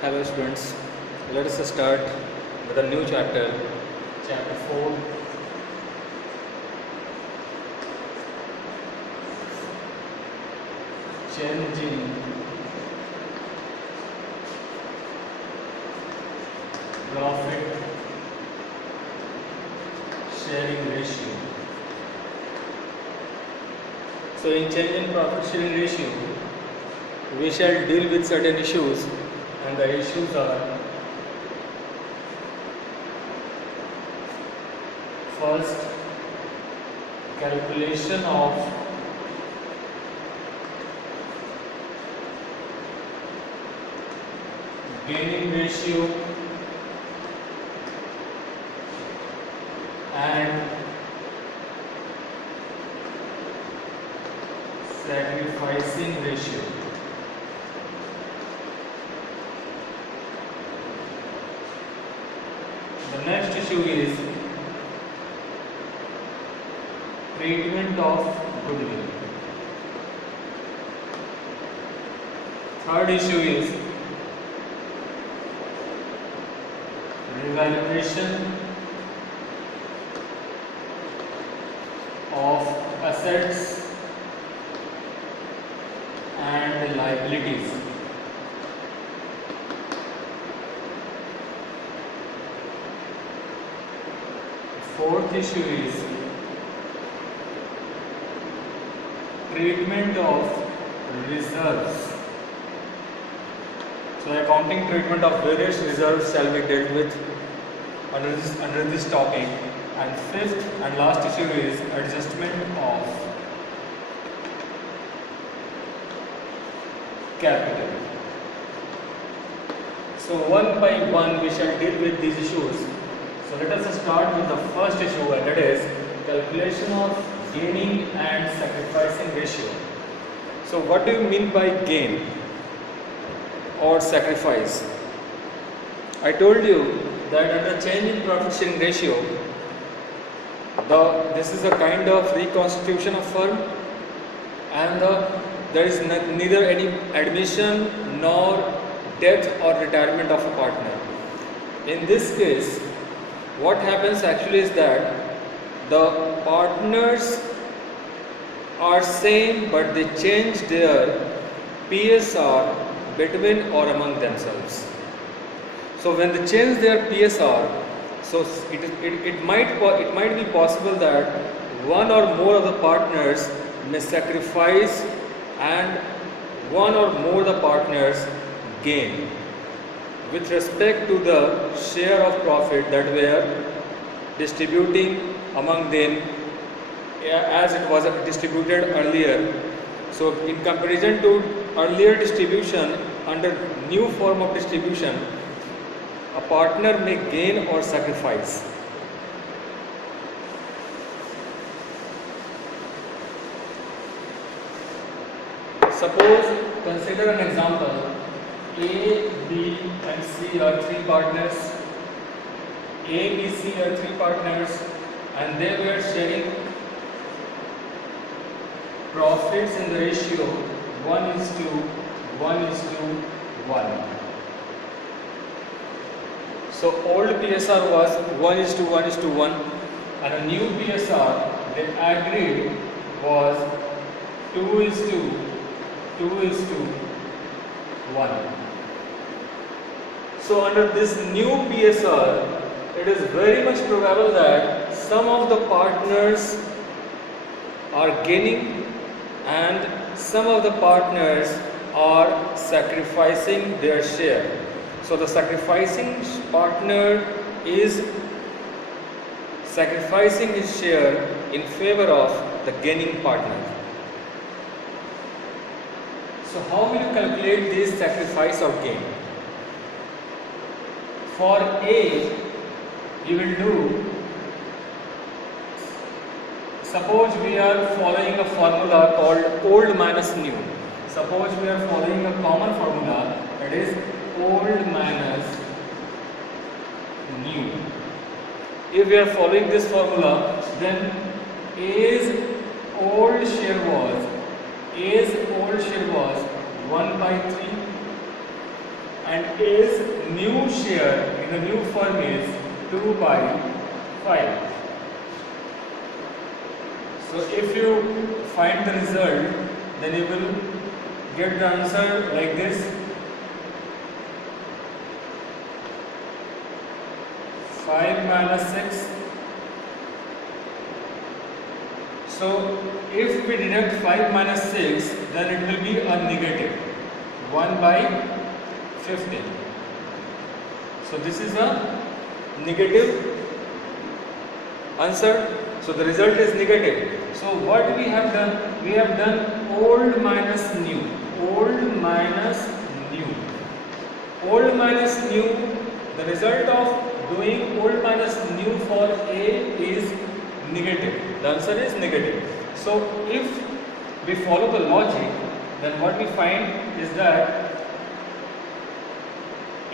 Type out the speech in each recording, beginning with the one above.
Hello students, let us start with a new chapter, chapter 4, changing profit sharing ratio. So in changing profit sharing ratio, we shall deal with certain issues, and the issues are: first, calculation of gaining ratio and sacrificing ratio. The next issue is treatment of goodwill. Third issue is revaluation of assets and liabilities. Fourth issue is treatment of reserves. So accounting treatment of various reserves shall be dealt with under this topic. And fifth and last issue is adjustment of capital. So one by one we shall deal with these issues. So let us start with the first issue, and that is calculation of gaining and sacrificing ratio. So what do you mean by gain or sacrifice? I told you that under change in profit sharing ratio, this is a kind of reconstitution of firm, and there is neither any admission nor death or retirement of a partner. In this case, what happens actually is that the partners are same, but they change their PSR between or among themselves. So when they change their PSR, so it might be possible that one or more of the partners may sacrifice and one or more of the partners gain with respect to the share of profit that we are distributing among them as it was distributed earlier. So in comparison to earlier distribution, under new form of distribution, a partner may gain or sacrifice. Suppose, consider an example. A, B and C are three partners. A, B, C are three partners, and they were sharing profits in the ratio 1:1:1. So old PSR was 1:1:1, and a new PSR they agreed was 2:2:1. So under this new PSR, it is very much probable that some of the partners are gaining and some of the partners are sacrificing their share. So the sacrificing partner is sacrificing his share in favor of the gaining partner. So how will you calculate this sacrifice or gain? For A, you will do, suppose we are following a formula called old minus new. Suppose we are following a common formula, that is old minus new. If we are following this formula, then A's old share was 1/3, and A's new share in the new firm is 2 by 5. So if you find the result, then you will get the answer like this. 5 minus 6. So if we deduct 5 minus 6, then it will be a negative 1 by 15. So this is a negative answer. So the result is negative. So what we have done? We have done old minus new. Old minus new. Old minus new. The result of doing old minus new for A is negative. The answer is negative. So if we follow the logic, then what we find is that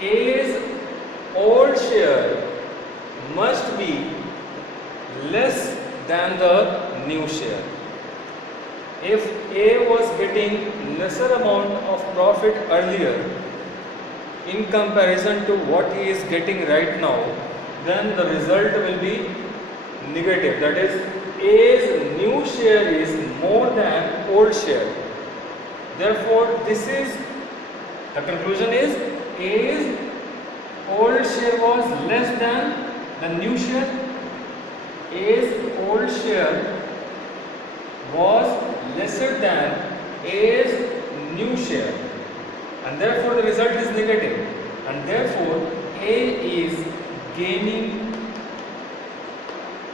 A's old share must be less than the new share. If A was getting lesser amount of profit earlier in comparison to what he is getting right now, then the result will be negative. That is, A's new share is more than old share. Therefore, this is the conclusion is A's old share was less than the new share. A's old share was lesser than A's new share, and therefore the result is negative, and therefore A is gaining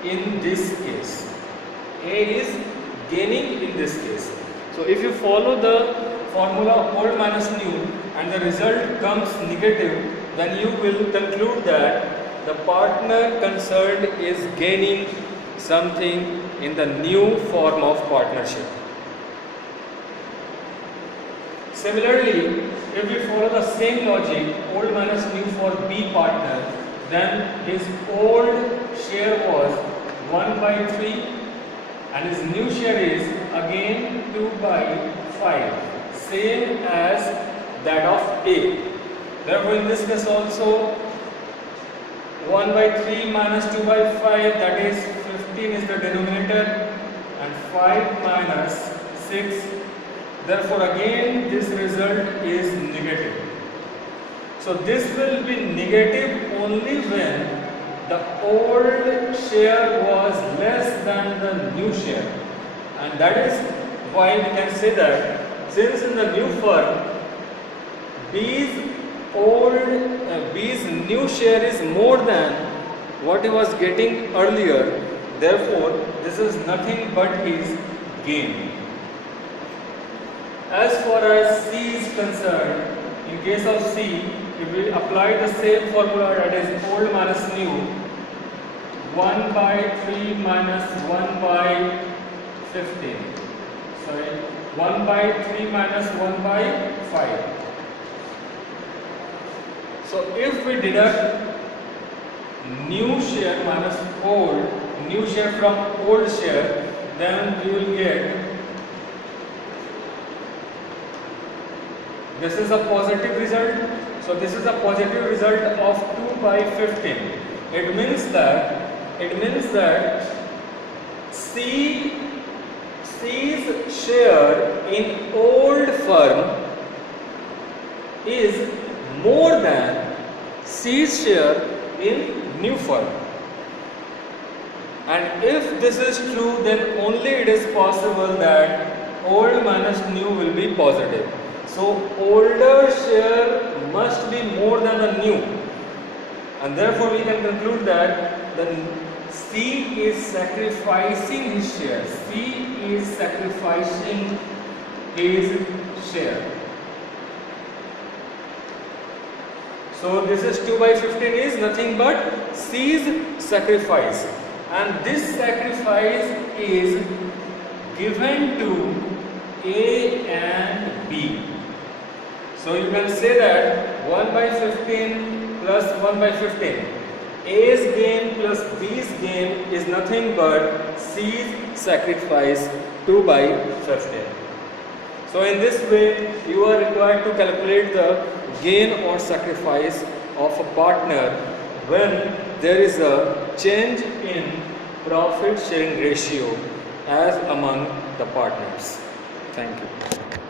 in this case. A is gaining in this case. So if you follow the formula old minus new and the result comes negative, then you will conclude that the partner concerned is gaining something in the new form of partnership. Similarly, if we follow the same logic, old minus new for B partner, then his old share was 1 by 3 and his new share is again 2 by 5, same as that of A. Therefore, in this case also 1 by 3 minus 2 by 5, that is 15 is the denominator, and 5 minus 6. Therefore, again this result is negative. So this will be negative only when the old share was less than the new share, and that is why we can say that since in the new firm B's new share is more than what he was getting earlier, therefore this is nothing but his gain. As far as C is concerned, in case of C, if we apply the same formula, that is old minus new, 1 by 3 minus 1 by 15. Sorry, 1 by 3 minus 1 by 5. So if we deduct new share minus old, new share from old share, then we will get, this is a positive result. So this is a positive result of 2 by 15. It means that C's share in old firm is more than C's share in new firm. And if this is true, then only it is possible that old minus new will be positive. So older share must be more than the new, and therefore we can conclude that the C is sacrificing his share. C is sacrificing his share. So this is 2 by 15 is nothing but C's sacrifice, and this sacrifice is given to A and B. So you can say that 1 by 15 plus 1 by 15. A's gain plus B's gain is nothing but C's sacrifice 2 by 15. So in this way you are required to calculate the gain or sacrifice of a partner when there is a change in profit sharing ratio as among the partners. Thank you.